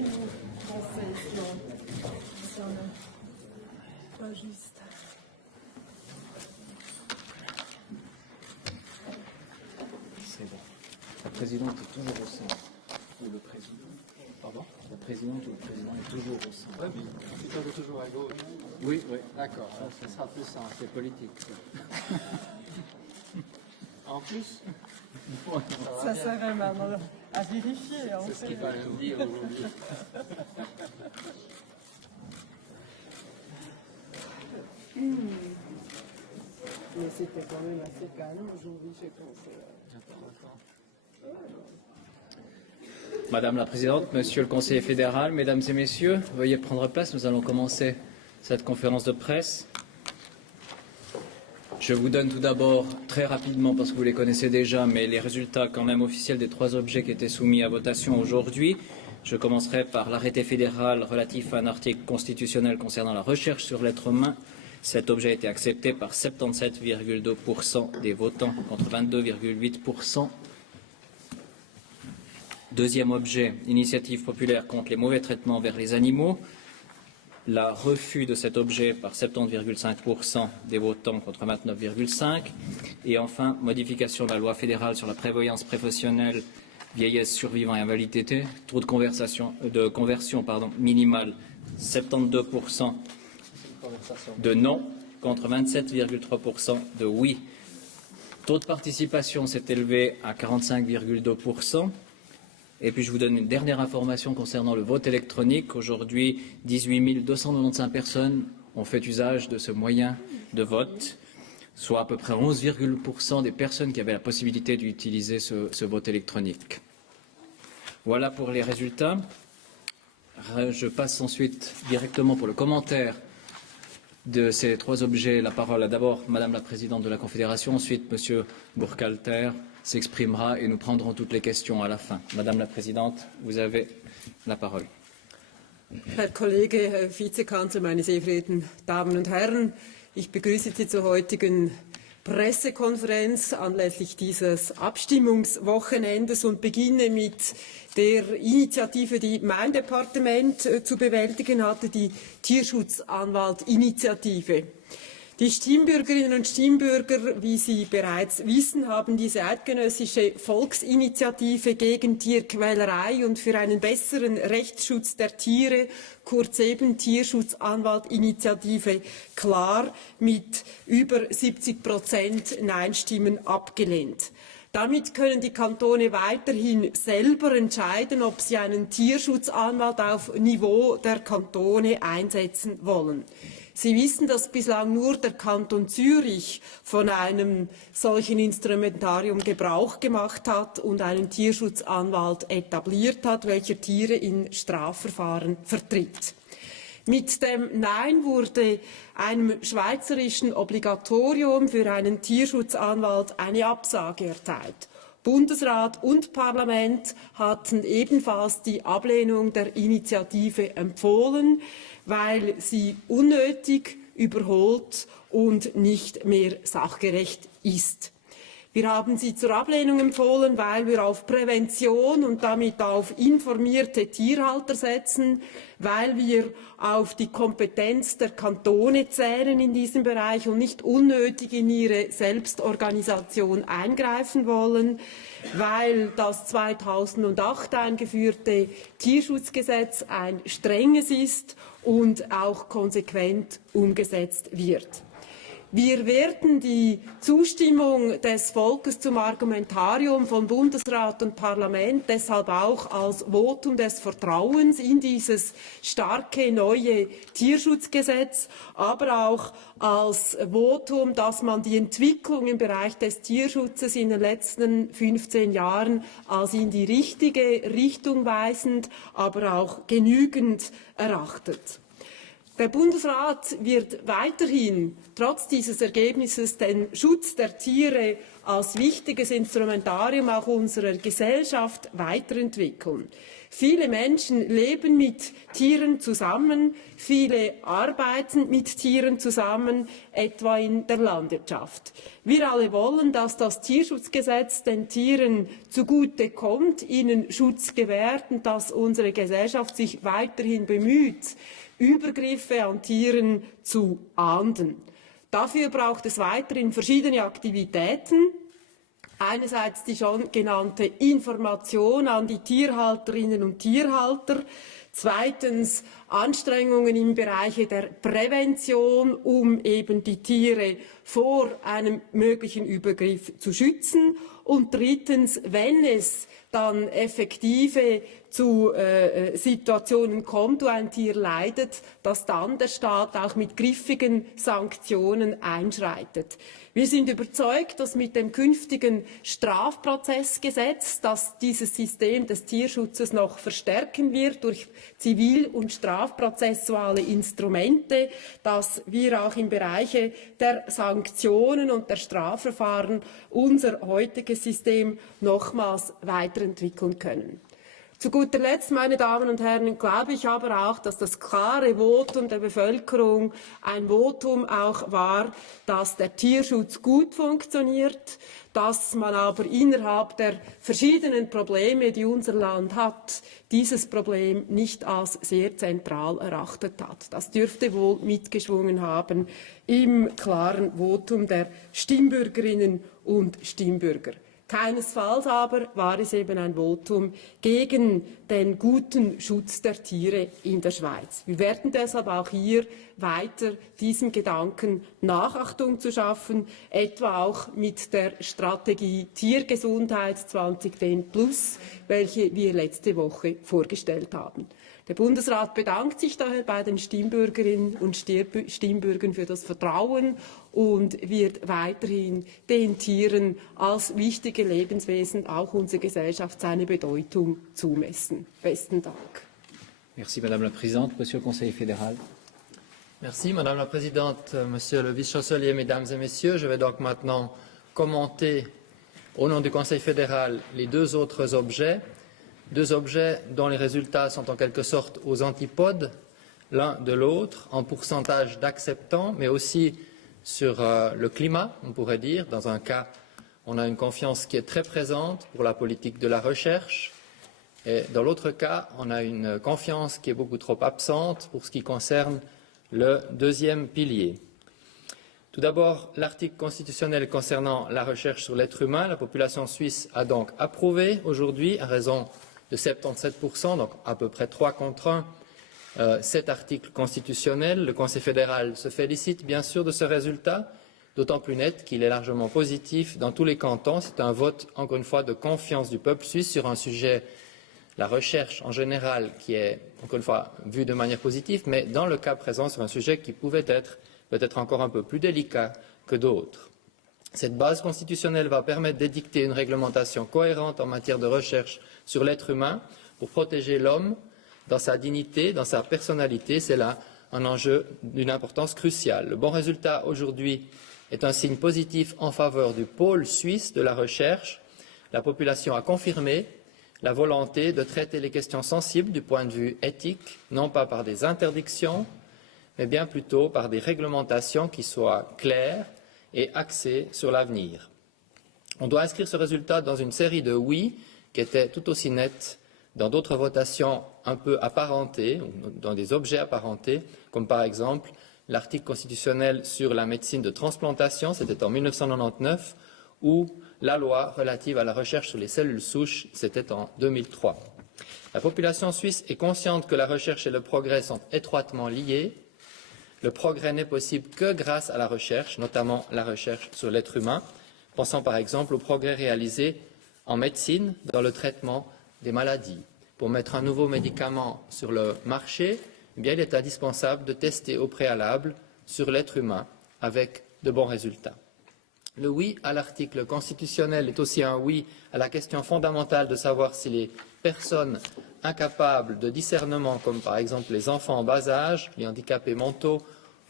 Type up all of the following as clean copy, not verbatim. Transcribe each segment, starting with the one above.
ou française? Non, ça n'est pas juste. C'est bon. La présidente est toujours au centre. Ou le président. Pardon? La présidente ou le président est toujours au centre. Oui, mais toujours à gauche. Oui, oui. D'accord, ça sera plus simple. C'est politique. En plus, Ça serait maintenant à vérifier. c'est ce qu'il fallait me dire aujourd'hui. Mais c'était quand même assez calme aujourd'hui, j'ai pensé. Madame la Présidente, Monsieur le Conseiller fédéral, Mesdames et Messieurs, veuillez prendre place. Nous allons commencer cette conférence de presse. Je vous donne tout d'abord, très rapidement, parce que vous les connaissez déjà, mais les résultats quand même officiels des 3 objets qui étaient soumis à votation aujourd'hui. Je commencerai par l'arrêté fédéral relatif à un article constitutionnel concernant la recherche sur l'être humain. Cet objet a été accepté par 77,2% des votants contre 22,8%. Deuxième objet, initiative populaire contre les mauvais traitements vers les animaux. Le refus de cet objet par 70,5% des votants contre 29,5%. Et enfin, modification de la loi fédérale sur la prévoyance professionnelle, vieillesse, survivant et invalidité, taux de conversion minimal 72% de non contre 27,3% de oui. Taux de participation s'est élevé à 45,2%. Et puis je vous donne une dernière information concernant le vote électronique. Aujourd'hui, 18 295 personnes ont fait usage de ce moyen de vote, soit à peu près 11,% des personnes qui avaient la possibilité d'utiliser ce vote électronique. Voilà pour les résultats. Je passe ensuite directement pour le commentaire de ces 3 objets. La parole a d'abord Madame la Présidente de la Confédération, ensuite Monsieur Burkhalter s'exprimera et nous prendrons toutes les questions à la fin. Madame la Présidente, vous avez la parole. Herr Kollege, Herr Vizekanzler, meine sehr verehrten Damen und Herren, ich begrüße Sie zur heutigen Pressekonferenz anlässlich dieses Abstimmungswochenendes und beginne mit der Initiative, die mein Departement zu bewältigen hatte, die Tierschutzanwalt-Initiative. Die Stimmbürgerinnen und Stimmbürger, wie Sie bereits wissen, haben diese eidgenössische Volksinitiative gegen Tierquälerei und für einen besseren Rechtsschutz der Tiere, kurz eben Tierschutzanwalt-Initiative, klar mit über 70% Nein-Stimmen abgelehnt. Damit können die Kantone weiterhin selber entscheiden, ob sie einen Tierschutzanwalt auf Niveau der Kantone einsetzen wollen. Sie wissen, dass bislang nur der Kanton Zürich von einem solchen Instrumentarium Gebrauch gemacht hat und einen Tierschutzanwalt etabliert hat, welcher Tiere in Strafverfahren vertritt. Mit dem Nein wurde einem schweizerischen Obligatorium für einen Tierschutzanwalt eine Absage erteilt. Bundesrat und Parlament hatten ebenfalls die Ablehnung der Initiative empfohlen, weil sie unnötig, überholt und nicht mehr sachgerecht ist. Wir haben sie zur Ablehnung empfohlen, weil wir auf Prävention und damit auf informierte Tierhalter setzen, weil wir auf die Kompetenz der Kantone zählen in diesem Bereich und nicht unnötig in ihre Selbstorganisation eingreifen wollen, weil das 2008 eingeführte Tierschutzgesetz ein strenges ist und auch konsequent umgesetzt wird. Wir werden die Zustimmung des Volkes zum Argumentarium von Bundesrat und Parlament deshalb auch als Votum des Vertrauens in dieses starke neue Tierschutzgesetz, aber auch als Votum, dass man die Entwicklung im Bereich des Tierschutzes in den letzten 15 Jahren als in die richtige Richtung weisend, aber auch genügend erachtet. Der Bundesrat wird weiterhin, trotz dieses Ergebnisses, den Schutz der Tiere als wichtiges Instrumentarium auch unserer Gesellschaft weiterentwickeln. Viele Menschen leben mit Tieren zusammen, viele arbeiten mit Tieren zusammen, etwa in der Landwirtschaft. Wir alle wollen, dass das Tierschutzgesetz den Tieren zugute kommt, ihnen Schutz gewährt und dass unsere Gesellschaft sich weiterhin bemüht, Übergriffe an Tieren zu ahnden. Dafür braucht es weiterhin verschiedene Aktivitäten. Einerseits die schon genannte Information an die Tierhalterinnen und Tierhalter. Zweitens Anstrengungen im Bereich der Prävention, um eben die Tiere vor einem möglichen Übergriff zu schützen. Und drittens, wenn es dann effektive zu Situationen kommt, wo ein Tier leidet, dass dann der Staat auch mit griffigen Sanktionen einschreitet. Wir sind überzeugt, dass mit dem künftigen Strafprozessgesetz, das dieses System des Tierschutzes noch verstärken wird durch zivil- und strafprozessuale Instrumente, dass wir auch im Bereich der Sanktionen und der Strafverfahren unser heutiges System nochmals weiterentwickeln können. Zu guter Letzt, meine Damen und Herren, glaube ich aber auch, dass das klare Votum der Bevölkerung ein Votum auch war, dass der Tierschutz gut funktioniert, dass man aber innerhalb der verschiedenen Probleme, die unser Land hat, dieses Problem nicht als sehr zentral erachtet hat. Das dürfte wohl mitgeschwungen haben im klaren Votum der Stimmbürgerinnen und Stimmbürger. Keinesfalls aber war es eben ein Votum gegen den guten Schutz der Tiere in der Schweiz. Wir werden deshalb auch hier weiter diesem Gedanken Nachachtung zu schaffen, etwa auch mit der Strategie Tiergesundheit 2010+, welche wir letzte Woche vorgestellt haben. Der Bundesrat bedankt sich daher bei den Stimmbürgerinnen und Stimmbürgern für das Vertrauen und wird weiterhin den Tieren als wichtige Lebenswesen auch unserer Gesellschaft seine Bedeutung zumessen. Besten Dank. Merci Madame la Présidente. Monsieur le Conseiller fédéral. Merci Madame la Présidente, Monsieur le Vice-chancelier, Mesdames et Messieurs. Je vais donc maintenant commenter au nom du Conseil fédéral les deux autres objets. Deux objets dont les résultats sont en quelque sorte aux antipodes l'un de l'autre, en pourcentage d'acceptants, mais aussi sur le climat, on pourrait dire. Dans un cas, on a une confiance qui est très présente pour la politique de la recherche, et dans l'autre cas, on a une confiance qui est beaucoup trop absente pour ce qui concerne le deuxième pilier. Tout d'abord, l'article constitutionnel concernant la recherche sur l'être humain. La population suisse a donc approuvé aujourd'hui, à raison de 77%, donc à peu près 3 contre 1, cet article constitutionnel. Le Conseil fédéral se félicite bien sûr de ce résultat, d'autant plus net qu'il est largement positif dans tous les cantons. C'est un vote, encore une fois, de confiance du peuple suisse sur un sujet, la recherche en général, qui est, encore une fois, vu de manière positive, mais dans le cas présent, sur un sujet qui pouvait être peut-être encore un peu plus délicat que d'autres. Cette base constitutionnelle va permettre d'édicter une réglementation cohérente en matière de recherche sur l'être humain pour protéger l'homme dans sa dignité, dans sa personnalité. C'est là un enjeu d'une importance cruciale. Le bon résultat aujourd'hui est un signe positif en faveur du pôle suisse de la recherche. La population a confirmé la volonté de traiter les questions sensibles du point de vue éthique, non pas par des interdictions, mais bien plutôt par des réglementations qui soient claires et axées sur l'avenir. On doit inscrire ce résultat dans une série de oui qui étaient tout aussi nettes dans d'autres votations un peu apparentées, dans des objets apparentés, comme par exemple l'article constitutionnel sur la médecine de transplantation, c'était en 1999, ou la loi relative à la recherche sur les cellules souches, c'était en 2003. La population suisse est consciente que la recherche et le progrès sont étroitement liés. Le progrès n'est possible que grâce à la recherche, notamment la recherche sur l'être humain. Pensons par exemple au progrès réalisé en médecine dans le traitement des maladies. Pour mettre un nouveau médicament sur le marché, eh bien, il est indispensable de tester au préalable sur l'être humain avec de bons résultats. Le oui à l'article constitutionnel est aussi un oui à la question fondamentale de savoir si les personnes incapables de discernement, comme par exemple les enfants en bas âge, les handicapés mentaux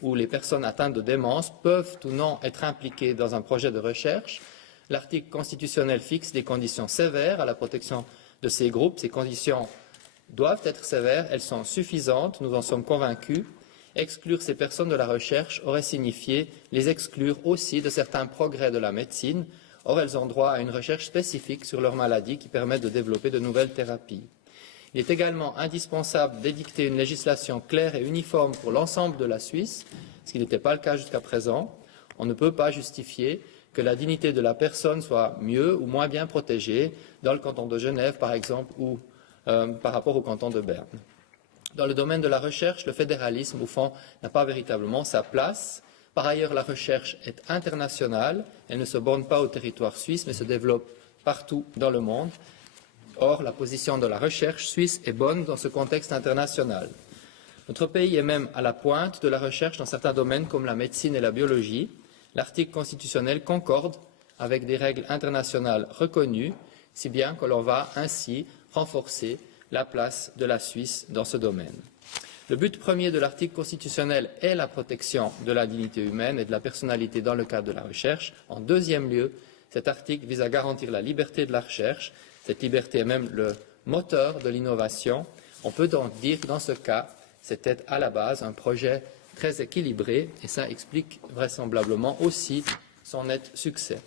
ou les personnes atteintes de démence, peuvent ou non être impliquées dans un projet de recherche. L'article constitutionnel fixe des conditions sévères à la protection de ces groupes. Ces conditions doivent être sévères, elles sont suffisantes, nous en sommes convaincus. Exclure ces personnes de la recherche aurait signifié les exclure aussi de certains progrès de la médecine. Or, elles ont droit à une recherche spécifique sur leur maladie qui permet de développer de nouvelles thérapies. Il est également indispensable d'édicter une législation claire et uniforme pour l'ensemble de la Suisse, ce qui n'était pas le cas jusqu'à présent. On ne peut pas justifier que la dignité de la personne soit mieux ou moins bien protégée dans le canton de Genève, par exemple, ou par rapport au canton de Berne. Dans le domaine de la recherche, le fédéralisme, au fond, n'a pas véritablement sa place. Par ailleurs, la recherche est internationale. Elle ne se borne pas au territoire suisse, mais se développe partout dans le monde. Or, la position de la recherche suisse est bonne dans ce contexte international. Notre pays est même à la pointe de la recherche dans certains domaines comme la médecine et la biologie. L'article constitutionnel concorde avec des règles internationales reconnues, si bien que l'on va ainsi renforcer la place de la Suisse dans ce domaine. Le but premier de l'article constitutionnel est la protection de la dignité humaine et de la personnalité dans le cadre de la recherche. En deuxième lieu, cet article vise à garantir la liberté de la recherche. Cette liberté est même le moteur de l'innovation. On peut donc dire que dans ce cas, c'était à la base un projet très équilibré et ça explique vraisemblablement aussi son net succès.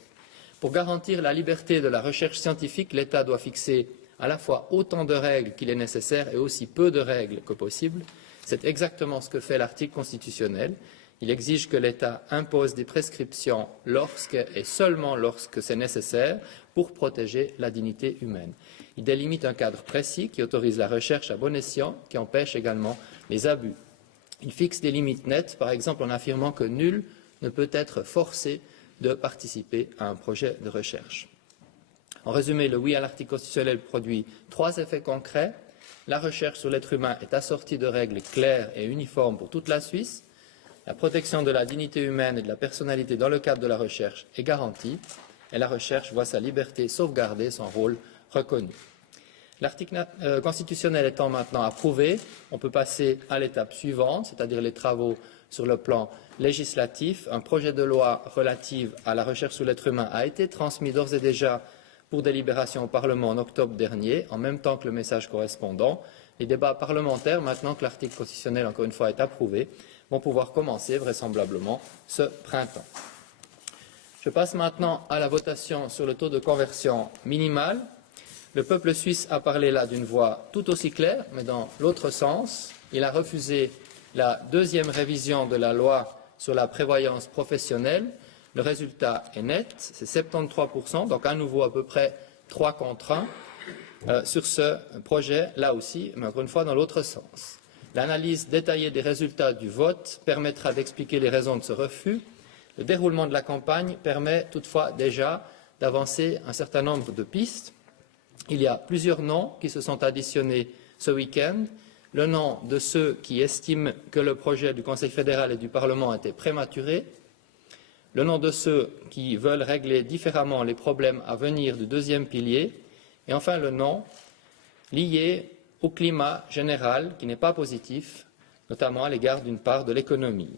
Pour garantir la liberté de la recherche scientifique, l'État doit fixer à la fois autant de règles qu'il est nécessaire et aussi peu de règles que possible. C'est exactement ce que fait l'article constitutionnel. Il exige que l'État impose des prescriptions lorsque et seulement lorsque c'est nécessaire pour protéger la dignité humaine. Il délimite un cadre précis qui autorise la recherche à bon escient, qui empêche également les abus. Il fixe des limites nettes, par exemple en affirmant que nul ne peut être forcé de participer à un projet de recherche. En résumé, le oui à l'article constitutionnel produit 3 effets concrets. La recherche sur l'être humain est assortie de règles claires et uniformes pour toute la Suisse. La protection de la dignité humaine et de la personnalité dans le cadre de la recherche est garantie. Et la recherche voit sa liberté sauvegardée, son rôle reconnu. L'article constitutionnel étant maintenant approuvé, on peut passer à l'étape suivante, c'est-à-dire les travaux sur le plan législatif. Un projet de loi relative à la recherche sur l'être humain a été transmis d'ores et déjà pour délibération au Parlement en octobre dernier, en même temps que le message correspondant. Les débats parlementaires, maintenant que l'article constitutionnel, encore une fois, est approuvé, vont pouvoir commencer vraisemblablement ce printemps. Je passe maintenant à la votation sur le taux de conversion minimal. Le peuple suisse a parlé là d'une voix tout aussi claire, mais dans l'autre sens. Il a refusé la deuxième révision de la loi sur la prévoyance professionnelle. Le résultat est net, c'est 73%, donc à nouveau à peu près 3 contre 1 sur ce projet, là aussi, mais encore une fois dans l'autre sens. L'analyse détaillée des résultats du vote permettra d'expliquer les raisons de ce refus. Le déroulement de la campagne permet toutefois déjà d'avancer un certain nombre de pistes. Il y a plusieurs noms qui se sont additionnés ce week-end. Le nom de ceux qui estiment que le projet du Conseil fédéral et du Parlement était prématuré. Le nom de ceux qui veulent régler différemment les problèmes à venir du deuxième pilier. Et enfin le nom lié au climat général qui n'est pas positif, notamment à l'égard d'une part de l'économie.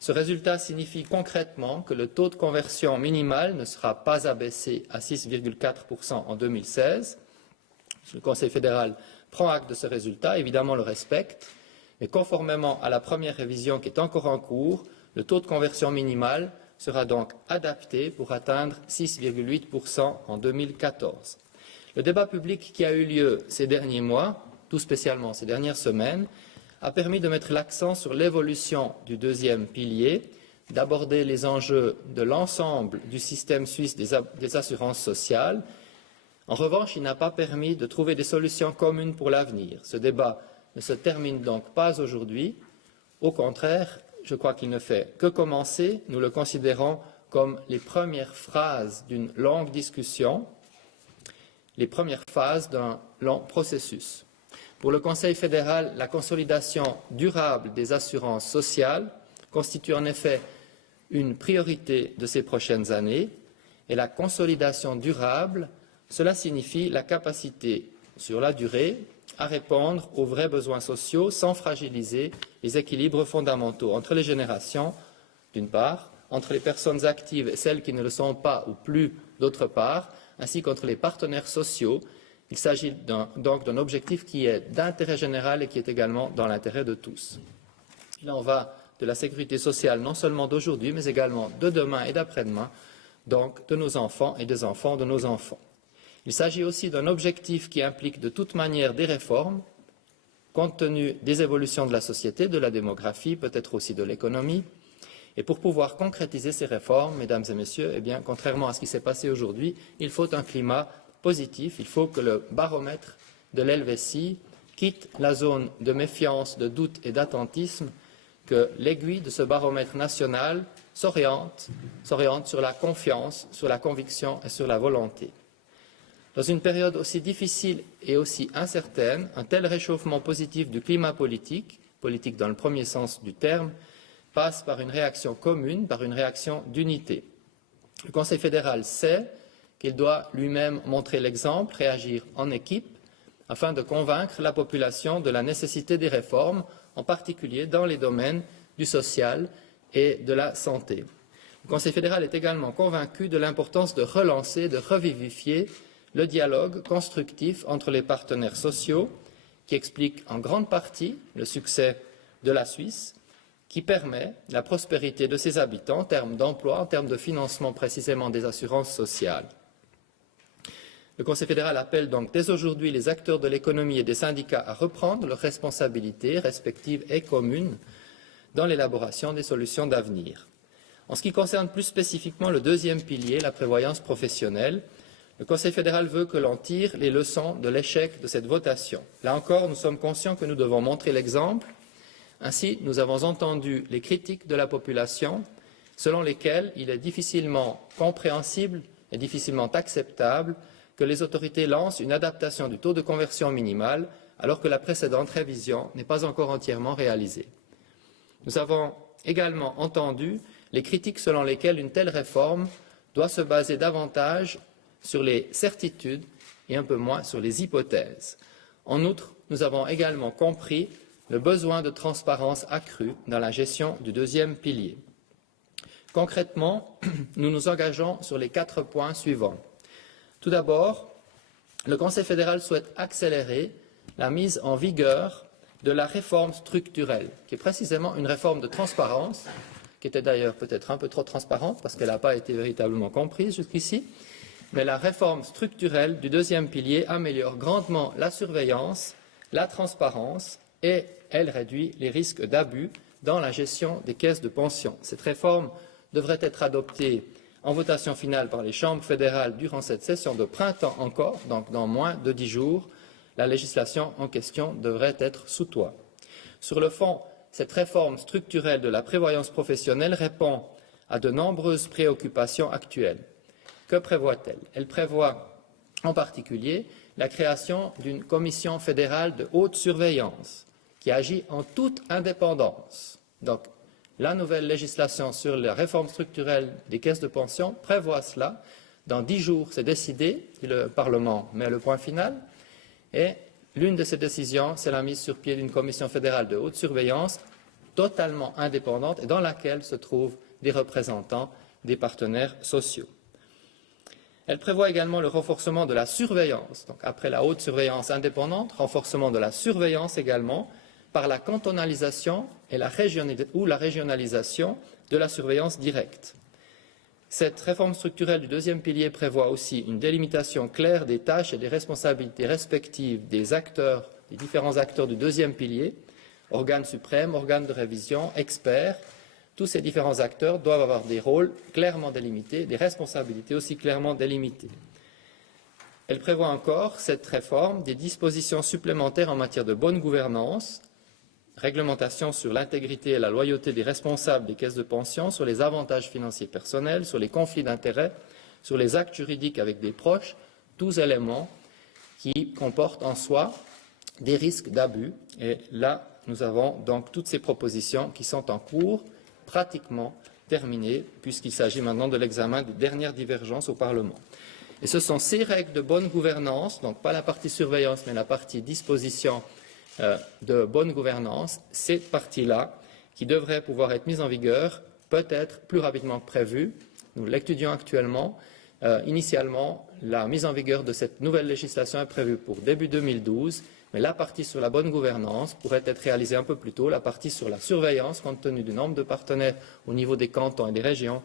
Ce résultat signifie concrètement que le taux de conversion minimal ne sera pas abaissé à 6,4% en 2016. Le Conseil fédéral prend acte de ce résultat, évidemment le respecte, mais conformément à la première révision qui est encore en cours, le taux de conversion minimal sera donc adapté pour atteindre 6,8% en 2014. Le débat public qui a eu lieu ces derniers mois, tout spécialement ces dernières semaines, a permis de mettre l'accent sur l'évolution du deuxième pilier, d'aborder les enjeux de l'ensemble du système suisse des assurances sociales. En revanche, il n'a pas permis de trouver des solutions communes pour l'avenir. Ce débat ne se termine donc pas aujourd'hui. Au contraire, je crois qu'il ne fait que commencer. Nous le considérons comme les premières phrases d'une longue discussion, les premières phases d'un long processus. Pour le Conseil fédéral, la consolidation durable des assurances sociales constitue en effet une priorité de ces prochaines années. Et la consolidation durable, cela signifie la capacité, sur la durée, à répondre aux vrais besoins sociaux sans fragiliser les équilibres fondamentaux entre les générations, d'une part, entre les personnes actives et celles qui ne le sont pas ou plus, d'autre part, ainsi qu'entre les partenaires sociaux, Il s'agit donc d'un objectif qui est d'intérêt général et qui est également dans l'intérêt de tous. Il en va de la sécurité sociale non seulement d'aujourd'hui, mais également de demain et d'après-demain, donc de nos enfants et des enfants de nos enfants. Il s'agit aussi d'un objectif qui implique de toute manière des réformes, compte tenu des évolutions de la société, de la démographie, peut-être aussi de l'économie. Et pour pouvoir concrétiser ces réformes, mesdames et messieurs, eh bien, contrairement à ce qui s'est passé aujourd'hui, il faut un climat positif. Il faut que le baromètre de l'Helvétie quitte la zone de méfiance, de doute et d'attentisme, que l'aiguille de ce baromètre national s'oriente sur la confiance, sur la conviction et sur la volonté. Dans une période aussi difficile et aussi incertaine, un tel réchauffement positif du climat politique, politique dans le premier sens du terme, passe par une réaction commune, par une réaction d'unité. Le Conseil fédéral sait qu'il doit lui-même montrer l'exemple, réagir en équipe, afin de convaincre la population de la nécessité des réformes, en particulier dans les domaines du social et de la santé. Le Conseil fédéral est également convaincu de l'importance de relancer, de revivifier le dialogue constructif entre les partenaires sociaux, qui explique en grande partie le succès de la Suisse, qui permet la prospérité de ses habitants en termes d'emploi, en termes de financement précisément des assurances sociales. Le Conseil fédéral appelle donc dès aujourd'hui les acteurs de l'économie et des syndicats à reprendre leurs responsabilités respectives et communes dans l'élaboration des solutions d'avenir. En ce qui concerne plus spécifiquement le deuxième pilier, la prévoyance professionnelle, le Conseil fédéral veut que l'on tire les leçons de l'échec de cette votation. Là encore, nous sommes conscients que nous devons montrer l'exemple. Ainsi, nous avons entendu les critiques de la population selon lesquelles il est difficilement compréhensible et difficilement acceptable que les autorités lancent une adaptation du taux de conversion minimal alors que la précédente révision n'est pas encore entièrement réalisée. Nous avons également entendu les critiques selon lesquelles une telle réforme doit se baser davantage sur les certitudes et un peu moins sur les hypothèses. En outre, nous avons également compris le besoin de transparence accrue dans la gestion du deuxième pilier. Concrètement, nous nous engageons sur les 4 points suivants. Tout d'abord, le Conseil fédéral souhaite accélérer la mise en vigueur de la réforme structurelle, qui est précisément une réforme de transparence, qui était d'ailleurs peut-être un peu trop transparente parce qu'elle n'a pas été véritablement comprise jusqu'ici, mais la réforme structurelle du deuxième pilier améliore grandement la surveillance, la transparence et elle réduit les risques d'abus dans la gestion des caisses de pension. Cette réforme devrait être adoptée en votation finale par les chambres fédérales durant cette session de printemps encore, donc dans moins de 10 jours. La législation en question devrait être sous toit. Sur le fond, cette réforme structurelle de la prévoyance professionnelle répond à de nombreuses préoccupations actuelles. Que prévoit-elle? Elle prévoit en particulier la création d'une commission fédérale de haute surveillance qui agit en toute indépendance. Donc, la nouvelle législation sur la réforme structurelle des caisses de pension prévoit cela. Dans 10 jours, c'est décidé, le Parlement met le point final. Et l'une de ces décisions, c'est la mise sur pied d'une commission fédérale de haute surveillance totalement indépendante et dans laquelle se trouvent des représentants des partenaires sociaux. Elle prévoit également le renforcement de la surveillance, donc après la haute surveillance indépendante, renforcement de la surveillance également par la cantonalisation et la régionalisation de la surveillance directe. Cette réforme structurelle du deuxième pilier prévoit aussi une délimitation claire des tâches et des responsabilités respectives des acteurs, des différents acteurs du deuxième pilier, organes suprêmes, organes de révision, experts. Tous ces différents acteurs doivent avoir des rôles clairement délimités, des responsabilités aussi clairement délimitées. Elle prévoit encore, cette réforme, des dispositions supplémentaires en matière de bonne gouvernance, réglementation sur l'intégrité et la loyauté des responsables des caisses de pension, sur les avantages financiers personnels, sur les conflits d'intérêts, sur les actes juridiques avec des proches, tous éléments qui comportent en soi des risques d'abus. Et là, nous avons donc toutes ces propositions qui sont en cours, pratiquement terminées, puisqu'il s'agit maintenant de l'examen des dernières divergences au Parlement. Et ce sont ces règles de bonne gouvernance, donc pas la partie surveillance, mais la partie disposition de bonne gouvernance, cette partie-là, qui devrait pouvoir être mise en vigueur, peut-être plus rapidement que prévu. Nous l'étudions actuellement. Initialement, la mise en vigueur de cette nouvelle législation est prévue pour début 2012, mais la partie sur la bonne gouvernance pourrait être réalisée un peu plus tôt. La partie sur la surveillance, compte tenu du nombre de partenaires au niveau des cantons et des régions,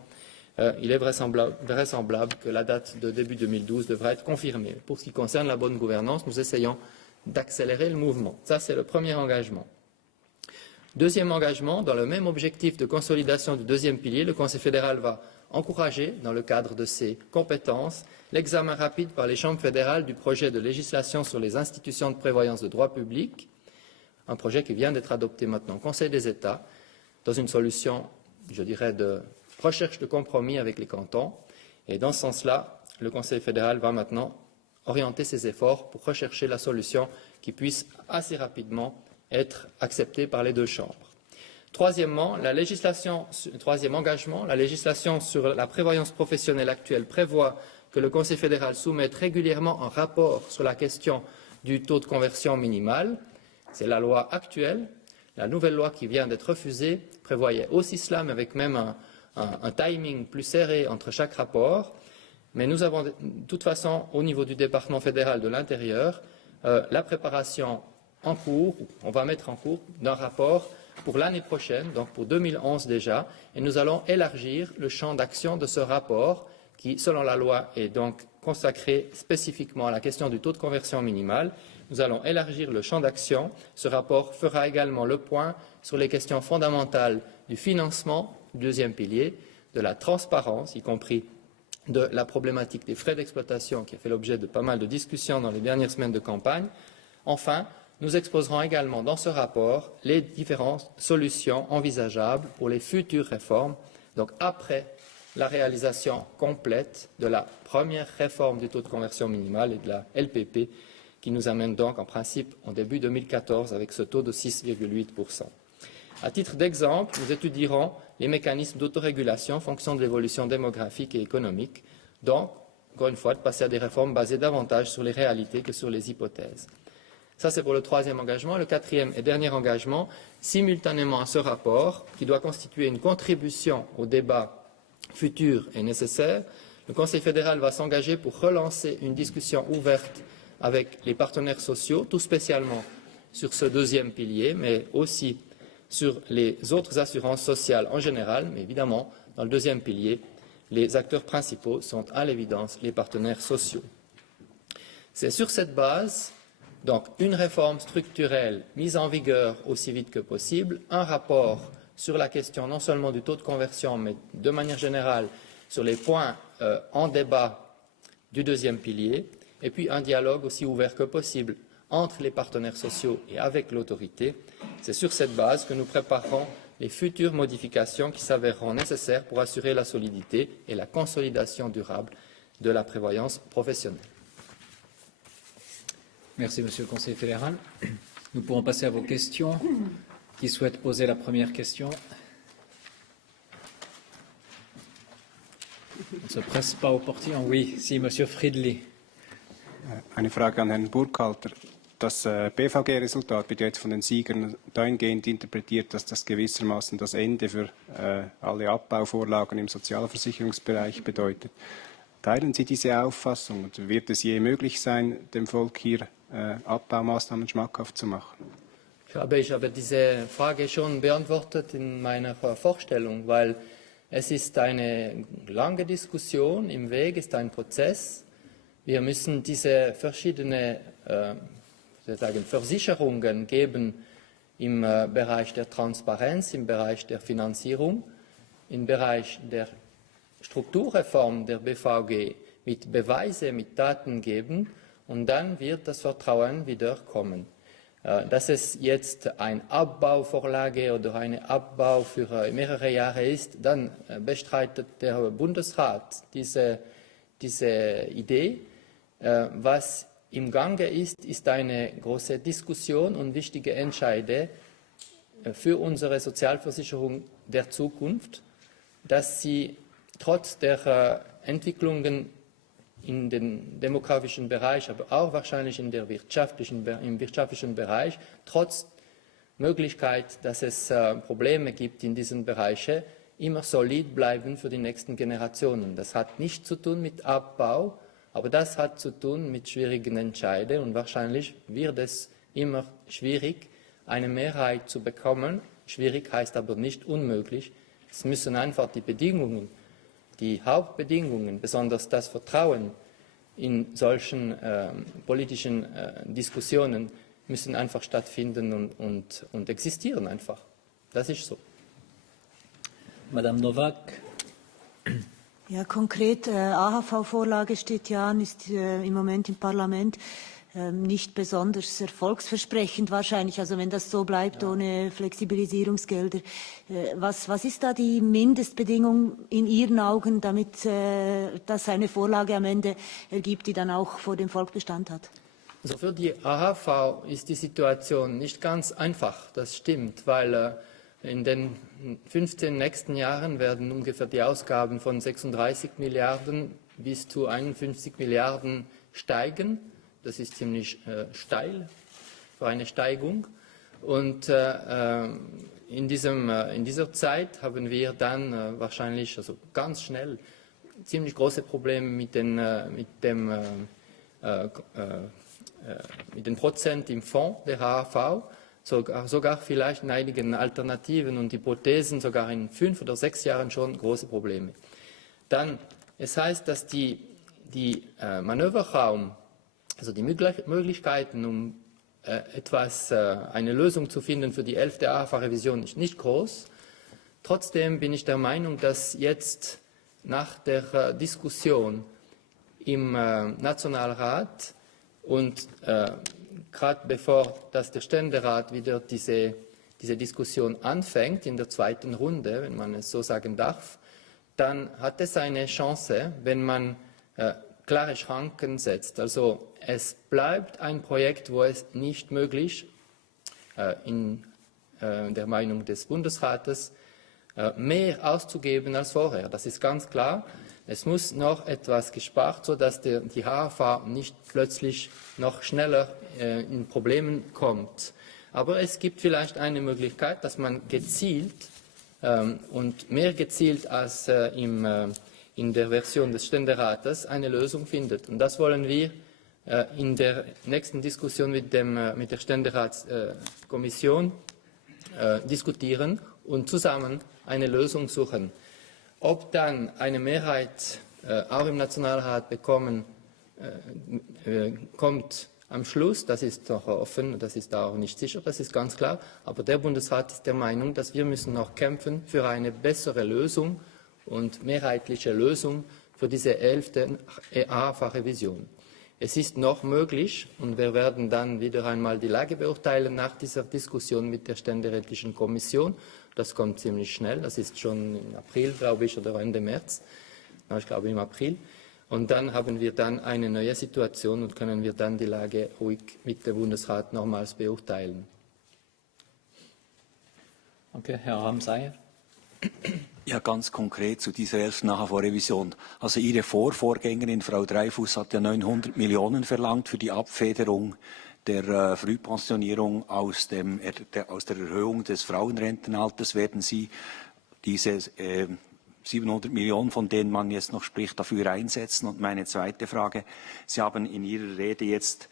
il est vraisemblable que la date de début 2012 devra être confirmée. Pour ce qui concerne la bonne gouvernance, nous essayons d'accélérer le mouvement. Ça, c'est le premier engagement. Deuxième engagement, dans le même objectif de consolidation du deuxième pilier, le Conseil fédéral va encourager, dans le cadre de ses compétences, l'examen rapide par les chambres fédérales du projet de législation sur les institutions de prévoyance de droit public, un projet qui vient d'être adopté maintenant au Conseil des États, dans une solution, je dirais, de recherche de compromis avec les cantons. Et dans ce sens-là, le Conseil fédéral va maintenant orienter ses efforts pour rechercher la solution qui puisse assez rapidement être acceptée par les deux chambres. Troisième engagement, la législation sur la prévoyance professionnelle actuelle prévoit que le Conseil fédéral soumette régulièrement un rapport sur la question du taux de conversion minimal. C'est la loi actuelle. La nouvelle loi qui vient d'être refusée prévoyait aussi cela, mais avec même un timing plus serré entre chaque rapport. Mais nous avons de toute façon, au niveau du département fédéral de l'Intérieur, la préparation en cours, on va mettre en cours d'un rapport pour l'année prochaine, donc pour 2011 déjà, et nous allons élargir le champ d'action de ce rapport qui, selon la loi, est donc consacré spécifiquement à la question du taux de conversion minimal. Nous allons élargir le champ d'action. Ce rapport fera également le point sur les questions fondamentales du financement du deuxième pilier, de la transparence, y compris de la problématique des frais d'exploitation qui a fait l'objet de pas mal de discussions dans les dernières semaines de campagne. Enfin, nous exposerons également dans ce rapport les différentes solutions envisageables pour les futures réformes, donc après la réalisation complète de la première réforme du taux de conversion minimal et de la LPP, qui nous amène donc en principe en début 2014 avec ce taux de 6,8%. À titre d'exemple, nous étudierons les mécanismes d'autorégulation en fonction de l'évolution démographique et économique, donc, encore une fois, de passer à des réformes basées davantage sur les réalités que sur les hypothèses. Ça, c'est pour le troisième engagement. Le quatrième et dernier engagement, simultanément à ce rapport, qui doit constituer une contribution au débat futur et nécessaire, le Conseil fédéral va s'engager pour relancer une discussion ouverte avec les partenaires sociaux, tout spécialement sur ce deuxième pilier, mais aussi sur les autres assurances sociales en général. Mais évidemment, dans le deuxième pilier, les acteurs principaux sont à l'évidence les partenaires sociaux. C'est sur cette base, donc une réforme structurelle mise en vigueur aussi vite que possible, un rapport sur la question non seulement du taux de conversion, mais de manière générale sur les points en débat du deuxième pilier, et puis un dialogue aussi ouvert que possible entre les partenaires sociaux et avec l'autorité. C'est sur cette base que nous préparerons les futures modifications qui s'avéreront nécessaires pour assurer la solidité et la consolidation durable de la prévoyance professionnelle. Merci, Monsieur le Conseiller fédéral. Nous pourrons passer à vos questions. Qui souhaite poser la première question? On ne se presse pas au portillon. Oui, si, Monsieur Friedli. Eine Frage an Herrn Burkhalter. Das BVG-Resultat wird jetzt von den Siegern dahingehend interpretiert, dass das gewissermaßen das Ende für alle Abbauvorlagen im Sozialversicherungsbereich bedeutet. Teilen Sie diese Auffassung und wird es je möglich sein, dem Volk hier Abbaumaßnahmen schmackhaft zu machen? Ich habe diese Frage schon beantwortet in meiner Vorstellung, weil es ist eine lange Diskussion, im Weg ist ein Prozess. Wir müssen diese verschiedenen Versicherungen geben im Bereich der Transparenz, im Bereich der Finanzierung, im Bereich der Strukturreform der BVG mit Beweise, mit Daten geben und dann wird das Vertrauen wieder kommen. Dass es jetzt eine Abbauvorlage oder ein Abbau für mehrere Jahre ist, dann bestreitet der Bundesrat diese Idee. Was im Gange ist, ist eine große Diskussion und wichtige Entscheide für unsere Sozialversicherung der Zukunft, dass sie trotz der Entwicklungen in dem demografischen Bereich, aber auch wahrscheinlich im wirtschaftlichen Bereich, trotz Möglichkeit, dass es Probleme gibt in diesen Bereichen, immer solid bleiben für die nächsten Generationen. Das hat nichts zu tun mit Abbau, aber das hat zu tun mit schwierigen Entscheidungen und wahrscheinlich wird es immer schwierig, eine Mehrheit zu bekommen. Schwierig heißt aber nicht unmöglich. Es müssen einfach die Bedingungen, die Hauptbedingungen, besonders das Vertrauen in solchen politischen Diskussionen, müssen einfach stattfinden und existieren einfach. Das ist so. Madame Novak. Ja, konkret, AHV-Vorlage steht ja an, ist im Moment im Parlament nicht besonders erfolgsversprechend wahrscheinlich, also wenn das so bleibt ohne Flexibilisierungsgelder. Was ist da die Mindestbedingung in Ihren Augen, damit das eine Vorlage am Ende ergibt, die dann auch vor dem Volk Bestand hat? Also für die AHV ist die Situation nicht ganz einfach, das stimmt, weil in den 15 nächsten Jahren werden ungefähr die Ausgaben von 36 Milliarden bis zu 51 Milliarden steigen. Das ist ziemlich steil für eine Steigung. Und in dieser Zeit haben wir dann wahrscheinlich, also ganz schnell, ziemlich große Probleme mit den Prozent im Fonds der HAV, sogar vielleicht in einigen Alternativen und Hypothesen sogar in 5 oder 6 Jahren schon große Probleme. Dann, es heißt, dass die Manöverraum, also die Möglichkeiten, um eine Lösung zu finden für die 11. AHV-Revision ist nicht groß. Trotzdem bin ich der Meinung, dass jetzt nach der Diskussion im Nationalrat und gerade bevor dass der Ständerat wieder diese Diskussion anfängt, in der zweiten Runde, wenn man es so sagen darf, dann hat es eine Chance, wenn man klare Schranken setzt. Also es bleibt ein Projekt, wo es nicht möglich, in der Meinung des Bundesrates, mehr auszugeben als vorher. Das ist ganz klar. Es muss noch etwas gespart, sodass die HAV nicht plötzlich noch schneller in Problemen kommt. Aber es gibt vielleicht eine Möglichkeit, dass man gezielt und mehr gezielt als in der Version des Ständerates eine Lösung findet. Und das wollen wir in der nächsten Diskussion mit der Ständeratskommission diskutieren und zusammen eine Lösung suchen. Ob dann eine Mehrheit auch im Nationalrat kommt am Schluss, das ist noch offen, das ist auch nicht sicher, das ist ganz klar. Aber der Bundesrat ist der Meinung, dass wir müssen noch kämpfen für eine bessere Lösung und mehrheitliche Lösung für diese 11. AHV-Revision. Es ist noch möglich, und wir werden dann wieder einmal die Lage beurteilen nach dieser Diskussion mit der Ständerätlichen Kommission. Das kommt ziemlich schnell, das ist schon im April, glaube ich, oder Ende März. Ich glaube im April. Und dann haben wir dann eine neue Situation und können wir dann die Lage ruhig mit dem Bundesrat nochmals beurteilen. Okay, Herr Ramsayer. Ja, ganz konkret zu dieser 11. AHV-Revision. Also Ihre Vorgängerin, Frau Dreyfus, hat ja 900 Millionen verlangt für die Abfederung der Frühpensionierung aus der Erhöhung des Frauenrentenalters. Werden Sie diese 700 Millionen, von denen man jetzt noch spricht, dafür einsetzen? Und meine zweite Frage. Sie haben in Ihrer Rede jetzt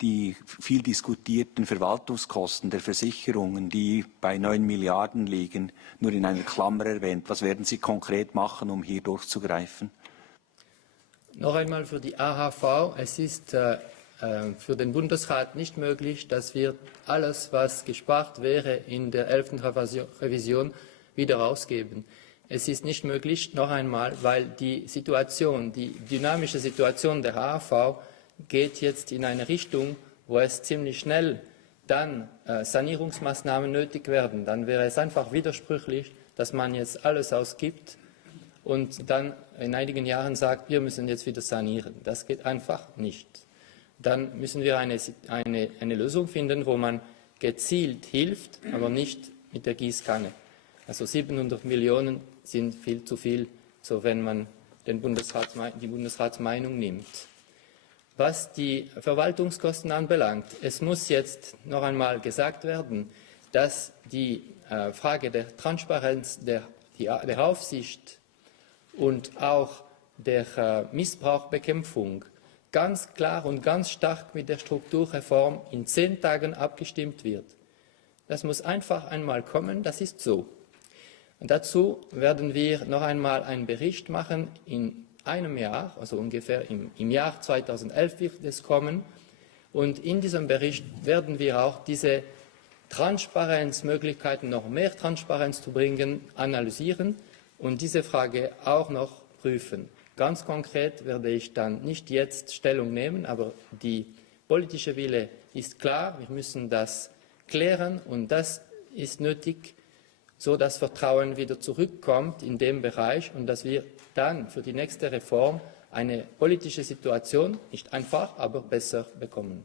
die viel diskutierten Verwaltungskosten der Versicherungen, die bei 9 Milliarden liegen, nur in einer Klammer erwähnt. Was werden Sie konkret machen, um hier durchzugreifen? Noch einmal für die AHV. Es ist für den Bundesrat nicht möglich, dass wir alles, was gespart wäre, in der 11. Revision wieder ausgeben. Es ist nicht möglich, noch einmal, weil die dynamische Situation der AHV geht jetzt in eine Richtung, wo es ziemlich schnell dann Sanierungsmaßnahmen nötig werden. Dann wäre es einfach widersprüchlich, dass man jetzt alles ausgibt und dann in einigen Jahren sagt, wir müssen jetzt wieder sanieren. Das geht einfach nicht. Dann müssen wir eine Lösung finden, wo man gezielt hilft, aber nicht mit der Gießkanne. Also 700 Millionen sind viel zu viel, so wenn man die Bundesratsmeinung nimmt. Was die Verwaltungskosten anbelangt, es muss jetzt noch einmal gesagt werden, dass die Frage der Transparenz der Aufsicht und auch der Missbrauchbekämpfung ganz klar und ganz stark mit der Strukturreform in 10 Tagen abgestimmt wird. Das muss einfach einmal kommen, das ist so. Und dazu werden wir noch einmal einen Bericht machen in einem Jahr, also ungefähr im Jahr 2011 wird es kommen. Und in diesem Bericht werden wir auch diese Transparenzmöglichkeiten, noch mehr Transparenz zu bringen, analysieren und diese Frage auch noch prüfen. Ganz konkret werde ich dann nicht jetzt Stellung nehmen, aber die politische Wille ist klar. Wir müssen das klären und das ist nötig, so dass Vertrauen wieder zurückkommt in dem Bereich und dass wir dann für die nächste Reform eine politische Situation, nicht einfach, aber besser bekommen.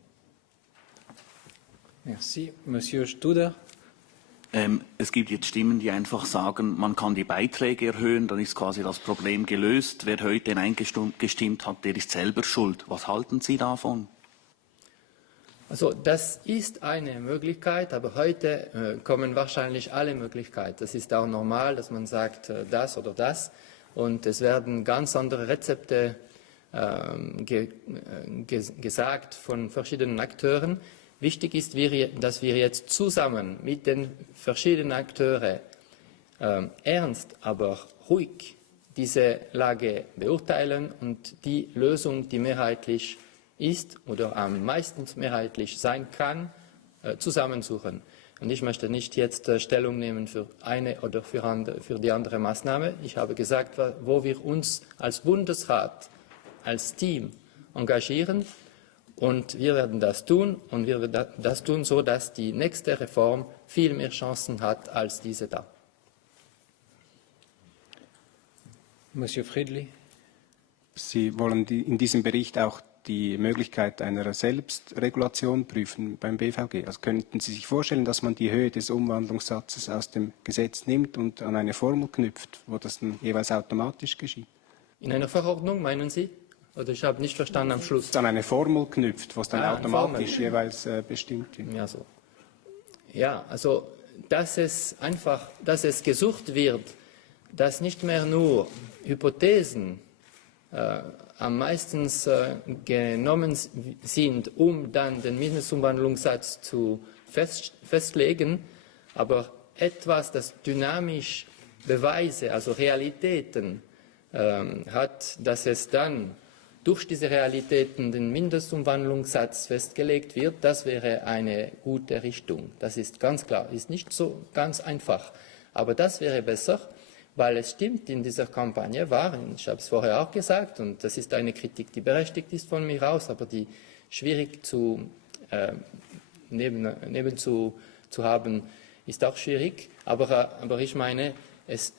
Merci. Monsieur Studer. Es gibt jetzt Stimmen, die einfach sagen, man kann die Beiträge erhöhen, dann ist quasi das Problem gelöst. Wer heute hineingestimmt hat, der ist selber schuld. Was halten Sie davon? Also das ist eine Möglichkeit, aber heute kommen wahrscheinlich alle Möglichkeiten. Das ist auch normal, dass man sagt, das oder das. Und es werden ganz andere Rezepte gesagt von verschiedenen Akteuren. Wichtig ist, dass wir jetzt zusammen mit den verschiedenen Akteuren ernst, aber ruhig diese Lage beurteilen und die Lösung, die mehrheitlich ist oder am meisten mehrheitlich sein kann, zusammensuchen. Und ich möchte nicht jetzt Stellung nehmen für eine oder für die andere Maßnahme. Ich habe gesagt, wo wir uns als Bundesrat, als Team engagieren. Und wir werden das tun und wir werden das tun, so dass die nächste Reform viel mehr Chancen hat als diese da. Monsieur Friedli. Sie wollen in diesem Bericht auch die Möglichkeit einer Selbstregulation prüfen beim BVG. Also könnten Sie sich vorstellen, dass man die Höhe des Umwandlungssatzes aus dem Gesetz nimmt und an eine Formel knüpft, wo das dann jeweils automatisch geschieht? In einer Verordnung, meinen Sie? Oder ich habe nicht verstanden am Schluss. An eine Formel knüpft, was dann automatisch jeweils bestimmt wird. Ja, also dass es gesucht wird, dass nicht mehr nur Hypothesen am meisten genommen sind, um dann den Mindestumwandlungssatz zu festlegen, aber etwas, das dynamisch Beweise, also Realitäten hat, dass es dann durch diese Realitäten den Mindestumwandlungssatz festgelegt wird, das wäre eine gute Richtung. Das ist ganz klar, ist nicht so ganz einfach. Aber das wäre besser, weil es stimmt, in dieser Kampagne waren, ich habe es vorher auch gesagt, und das ist eine Kritik, die berechtigt ist von mir aus, aber die schwierig zu haben, ist auch schwierig. Aber ich meine, es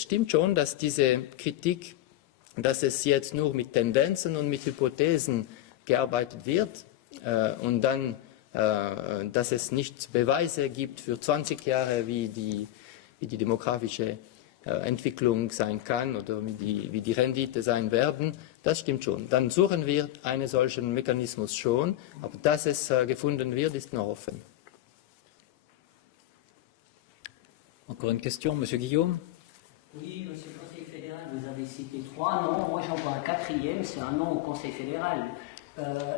stimmt schon, dass diese Kritik, dass es jetzt nur mit Tendenzen und mit Hypothesen gearbeitet wird und dann, dass es nicht Beweise gibt für 20 Jahre, wie die demografische Entwicklung sein kann oder wie die Rendite sein werden, das stimmt schon. Dann suchen wir einen solchen Mechanismus schon, aber dass es gefunden wird, ist noch offen. Encore une question, Monsieur Guillaume. Oui, Monsieur le Conseil fédéral, vous avez cité 3 noms. Moi, j'en vois un 4e, c'est un nom au Conseil fédéral.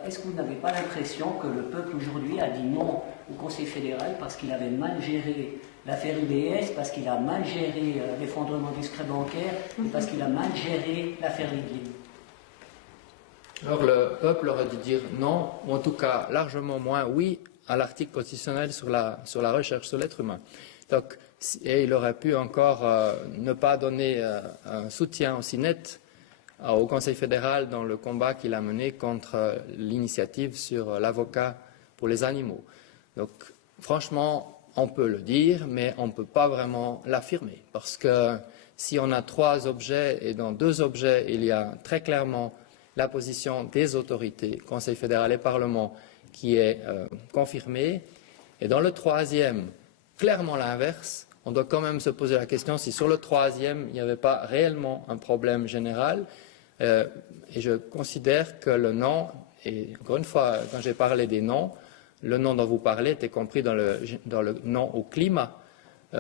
Est-ce que vous n'avez pas l'impression que le peuple aujourd'hui a dit non au Conseil fédéral parce qu'il avait mal géré l'affaire UBS, parce qu'il a mal géré l'effondrement du secret bancaire et parce qu'il a mal géré l'affaire Lidl? Alors le peuple aurait dû dire non, ou en tout cas largement moins oui à l'article constitutionnel sur la recherche sur l'être humain. Donc, et il aurait pu encore ne pas donner un soutien aussi net au Conseil fédéral dans le combat qu'il a mené contre l'initiative sur l'avocat pour les animaux. Donc, franchement, on peut le dire, mais on ne peut pas vraiment l'affirmer. Parce que si on a 3 objets et dans 2 objets, il y a très clairement la position des autorités, Conseil fédéral et Parlement, qui est confirmée, et dans le 3e, clairement l'inverse, on doit quand même se poser la question si sur le 3e, il n'y avait pas réellement un problème général. Et je considère que le nom, et encore une fois, quand j'ai parlé des noms, le nom dont vous parlez était compris dans le nom au climat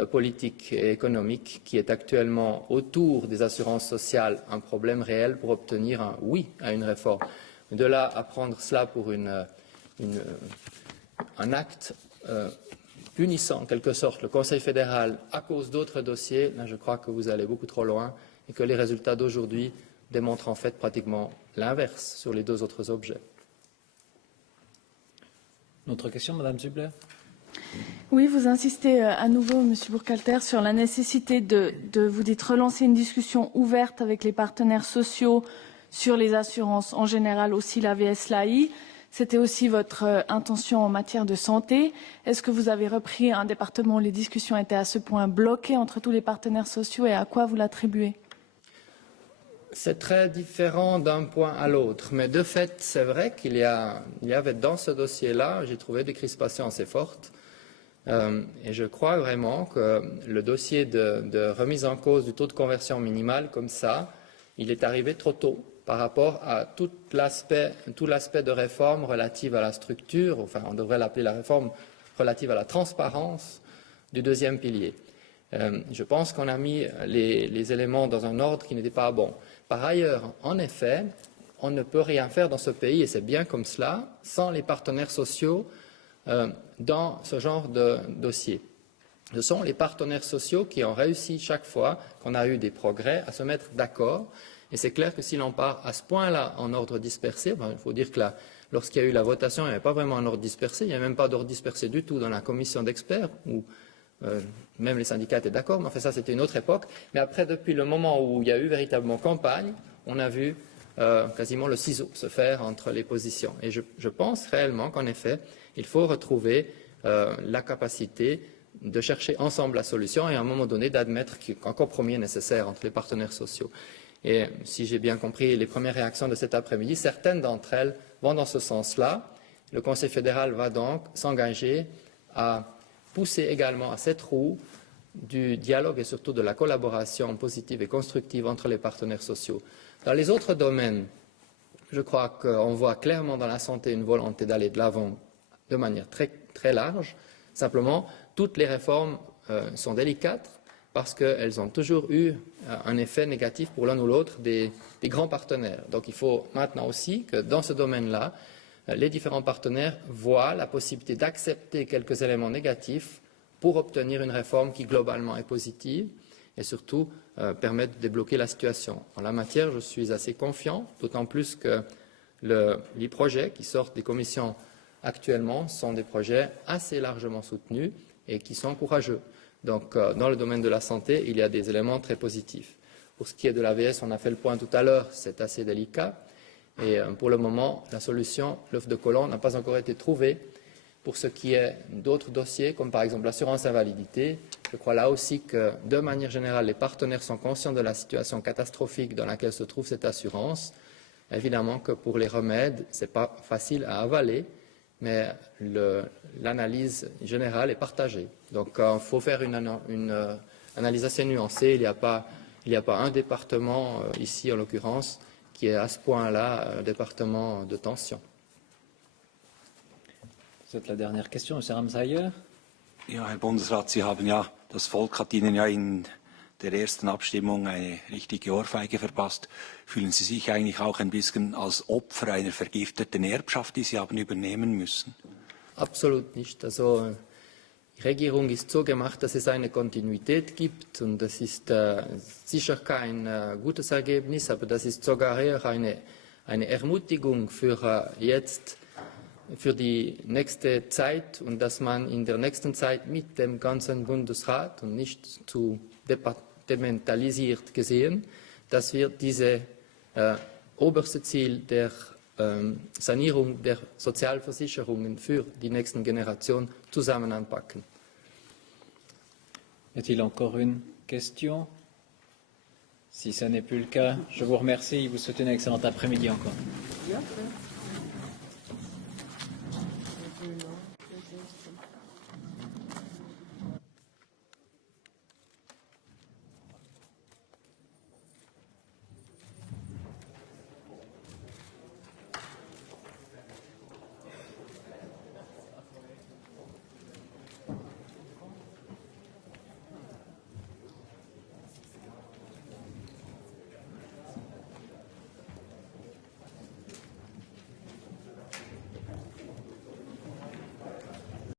politique et économique qui est actuellement autour des assurances sociales un problème réel pour obtenir un oui à une réforme. De là à prendre cela pour un acte punissant en quelque sorte le Conseil fédéral à cause d'autres dossiers, là, je crois que vous allez beaucoup trop loin et que les résultats d'aujourd'hui démontrent en fait pratiquement l'inverse sur les deux autres objets. Autre question, Madame Zubler? Oui, vous insistez à nouveau, Monsieur Burkhalter, sur la nécessité de, vous dites, relancer une discussion ouverte avec les partenaires sociaux sur les assurances, en général aussi l'AVS-LAI. C'était aussi votre intention en matière de santé. Est-ce que vous avez repris un département où les discussions étaient à ce point bloquées entre tous les partenaires sociaux et à quoi vous l'attribuez? C'est très différent d'un point à l'autre, mais de fait, c'est vrai qu'il y avait dans ce dossier-là, j'ai trouvé des crispations assez fortes. Et je crois vraiment que le dossier de remise en cause du taux de conversion minimal, comme ça, il est arrivé trop tôt par rapport à tout l'aspect de réforme relative à la structure, enfin on devrait l'appeler la réforme relative à la transparence du deuxième pilier. Je pense qu'on a mis les éléments dans un ordre qui n'était pas bon. Par ailleurs, en effet, on ne peut rien faire dans ce pays, et c'est bien comme cela, sans les partenaires sociaux dans ce genre de dossier. Ce sont les partenaires sociaux qui ont réussi chaque fois qu'on a eu des progrès à se mettre d'accord. Et c'est clair que si l'on part à ce point-là en ordre dispersé, il faut dire que lorsqu'il y a eu la votation, il n'y avait pas vraiment un ordre dispersé, il n'y avait même pas d'ordre dispersé du tout dans la commission d'experts, où même les syndicats étaient d'accord, mais enfin ça c'était une autre époque. Mais après, depuis le moment où il y a eu véritablement campagne, on a vu quasiment le ciseau se faire entre les positions. Et je pense réellement qu'en effet, il faut retrouver la capacité de chercher ensemble la solution et à un moment donné d'admettre qu'un compromis est nécessaire entre les partenaires sociaux. Et si j'ai bien compris les premières réactions de cet après-midi, certaines d'entre elles vont dans ce sens-là. Le Conseil fédéral va donc s'engager à pousser également à cette roue du dialogue et surtout de la collaboration positive et constructive entre les partenaires sociaux. Dans les autres domaines, je crois qu'on voit clairement dans la santé une volonté d'aller de l'avant de manière très, très large. Simplement, toutes les réformes sont délicates parce qu'elles ont toujours eu un effet négatif pour l'un ou l'autre des grands partenaires. Donc il faut maintenant aussi que dans ce domaine-là, les différents partenaires voient la possibilité d'accepter quelques éléments négatifs pour obtenir une réforme qui globalement est positive et surtout permettre de débloquer la situation. En la matière, je suis assez confiant, d'autant plus que les projets qui sortent des commissions actuellement sont des projets assez largement soutenus et qui sont courageux. Donc, dans le domaine de la santé, il y a des éléments très positifs. Pour ce qui est de l'AVS, on a fait le point tout à l'heure, c'est assez délicat. Et pour le moment, la solution, l'œuf de Colomb, n'a pas encore été trouvée. Pour ce qui est d'autres dossiers, comme par exemple l'assurance invalidité, je crois là aussi que, de manière générale, les partenaires sont conscients de la situation catastrophique dans laquelle se trouve cette assurance. Évidemment que pour les remèdes, ce n'est pas facile à avaler, mais l'analyse générale est partagée. Donc il faut faire une analyse assez nuancée. Il n'y a pas un département, ici en l'occurrence, qui est à ce point-là un département de tension. C'est la dernière question, M. Ramsayer. Ja, Herr Bundesrat, Sie haben ja, das Volk hat Ihnen ja in der ersten Abstimmung eine richtige Ohrfeige verpasst. Fühlen Sie sich eigentlich auch ein bisschen als Opfer einer vergifteten Erbschaft, die Sie haben übernehmen müssen? Absolut nicht. Also die Regierung ist so gemacht, dass es eine Kontinuität gibt und das ist sicher kein gutes Ergebnis, aber das ist sogar eher eine Ermutigung für jetzt, für die nächste Zeit und dass man in der nächsten Zeit mit dem ganzen Bundesrat und nicht zu departementalisiert gesehen, dass wir dieses oberste Ziel der Sanierung der Sozialversicherungen für die nächsten Generationen zusammen anpacken. Y a-t-il encore une question? Si ce n'est plus le cas, je vous remercie. Vous souhaite un excellent après-midi encore. Ja,